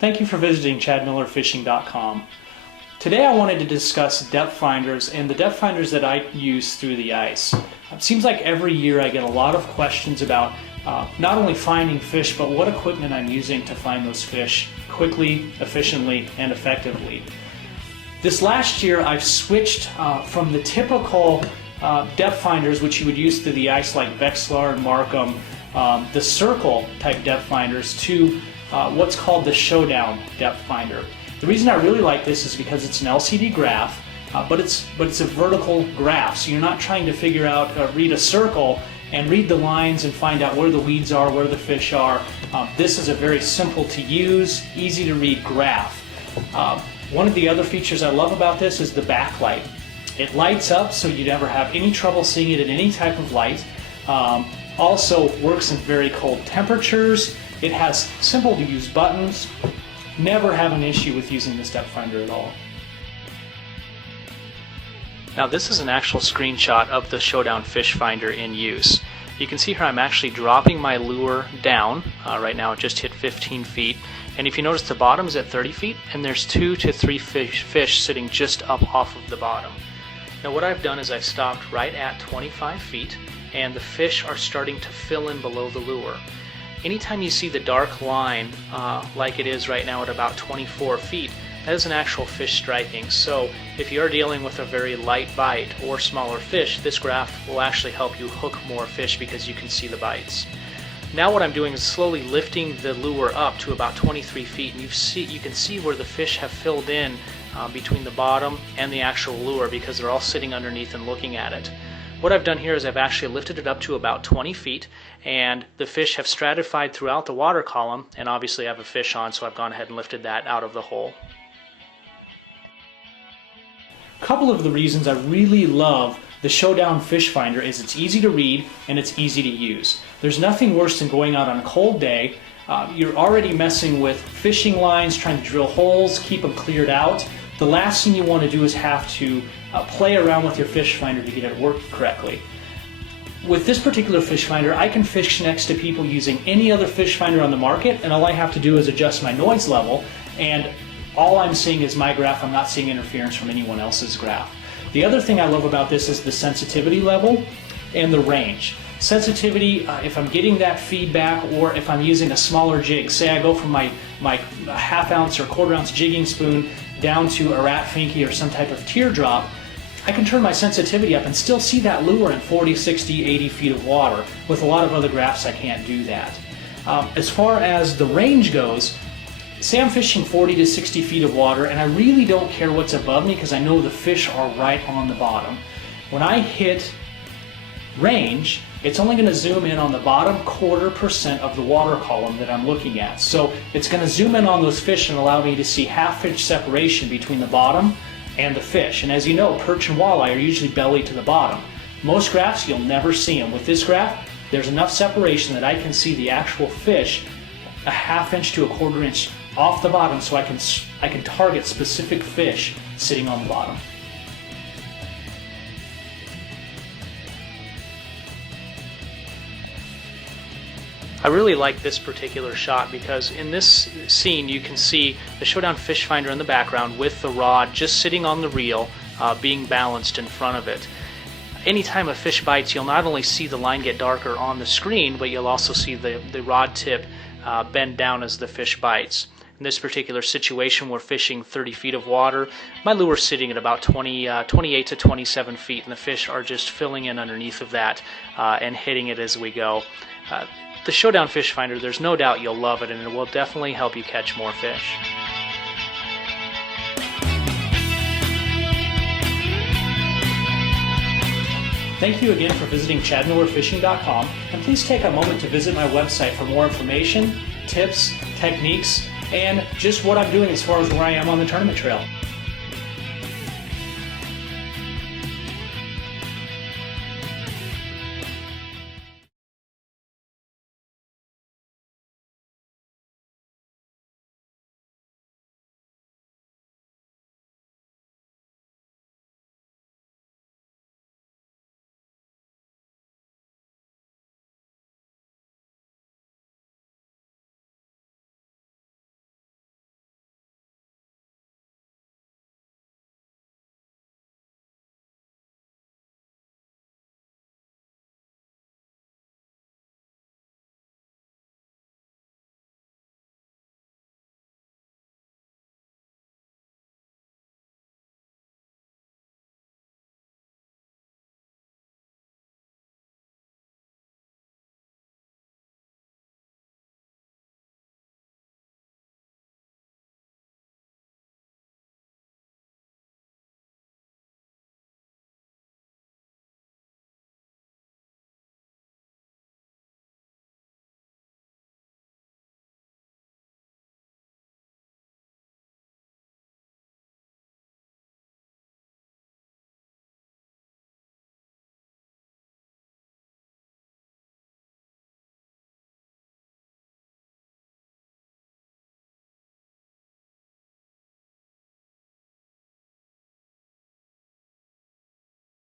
Thank you for visiting ChadMillerFishing.com. Today I wanted to discuss depth finders and the depth finders that I use through the ice. It seems like every year I get a lot of questions about not only finding fish, but what equipment I'm using to find those fish quickly, efficiently, and effectively. This last year I've switched from the typical depth finders which you would use through the ice like Vexilar and Markham, the circle type depth finders, to what's called the ShowDown depth finder. The reason I really like this is because it's an LCD graph, but it's a vertical graph, so you're not trying to figure out, read a circle and read the lines and find out where the weeds are, where the fish are. This is a very simple to use, easy to read graph. One of the other features I love about this is the backlight. It lights up so you never have any trouble seeing it in any type of light. Also works in very cold temperatures. It has simple to use buttons. Never have an issue with using this depth finder at all. Now this is an actual screenshot of the ShowDown fish finder in use. You can see here I'm actually dropping my lure down. Right now it just hit 15 feet. And if you notice, the bottom's at 30 feet and there's 2 to 3 fish sitting just up off of the bottom. Now what I've done is I've stopped right at 25 feet and the fish are starting to fill in below the lure. Anytime you see the dark line like it is right now at about 24 feet, that is an actual fish striking. So if you are dealing with a very light bite or smaller fish, this graph will actually help you hook more fish because you can see the bites. Now what I'm doing is slowly lifting the lure up to about 23 feet, and you can see where the fish have filled in between the bottom and the actual lure because they're all sitting underneath and looking at it. What I've done here is I've actually lifted it up to about 20 feet, and the fish have stratified throughout the water column, and obviously I have a fish on, so I've gone ahead and lifted that out of the hole. A couple of the reasons I really love the ShowDown fish finder is it's easy to read and it's easy to use. There's nothing worse than going out on a cold day. You're already messing with fishing lines, trying to drill holes, keep them cleared out. The last thing you want to do is have to play around with your fish finder to get it work correctly. With this particular fish finder, I can fish next to people using any other fish finder on the market, and all I have to do is adjust my noise level, and all I'm seeing is my graph. I'm not seeing interference from anyone else's graph. The other thing I love about this is the sensitivity level and the range. Sensitivity, if I'm getting that feedback or if I'm using a smaller jig, say I go from my half ounce or quarter ounce jigging spoon down to a rat finky or some type of teardrop, I can turn my sensitivity up and still see that lure in 40, 60, 80 feet of water. With a lot of other graphs I can't do that. As far as the range goes, say I'm fishing 40 to 60 feet of water and I really don't care what's above me because I know the fish are right on the bottom. When I hit range, it's only going to zoom in on the bottom 0.25% of the water column that I'm looking at. So it's going to zoom in on those fish and allow me to see half-inch separation between the bottom and the fish. And as you know, perch and walleye are usually belly to the bottom. Most graphs you'll never see them. With this graph, there's enough separation that I can see the actual fish a half-inch to a 1/4 inch off the bottom, so I can target specific fish sitting on the bottom. I really like this particular shot because in this scene you can see the ShowDown fish finder in the background with the rod just sitting on the reel, being balanced in front of it. Anytime a fish bites, you'll not only see the line get darker on the screen, but you'll also see the rod tip bend down as the fish bites. In this particular situation, we're fishing 30 feet of water. My lure's sitting at about 28 to 27 feet, and the fish are just filling in underneath of that and hitting it as we go. The ShowDown fish finder, there's no doubt you'll love it, and it will definitely help you catch more fish. Thank you again for visiting ChadMillerFishing.com, and please take a moment to visit my website for more information, tips, techniques, and just what I'm doing as far as where I am on the tournament trail.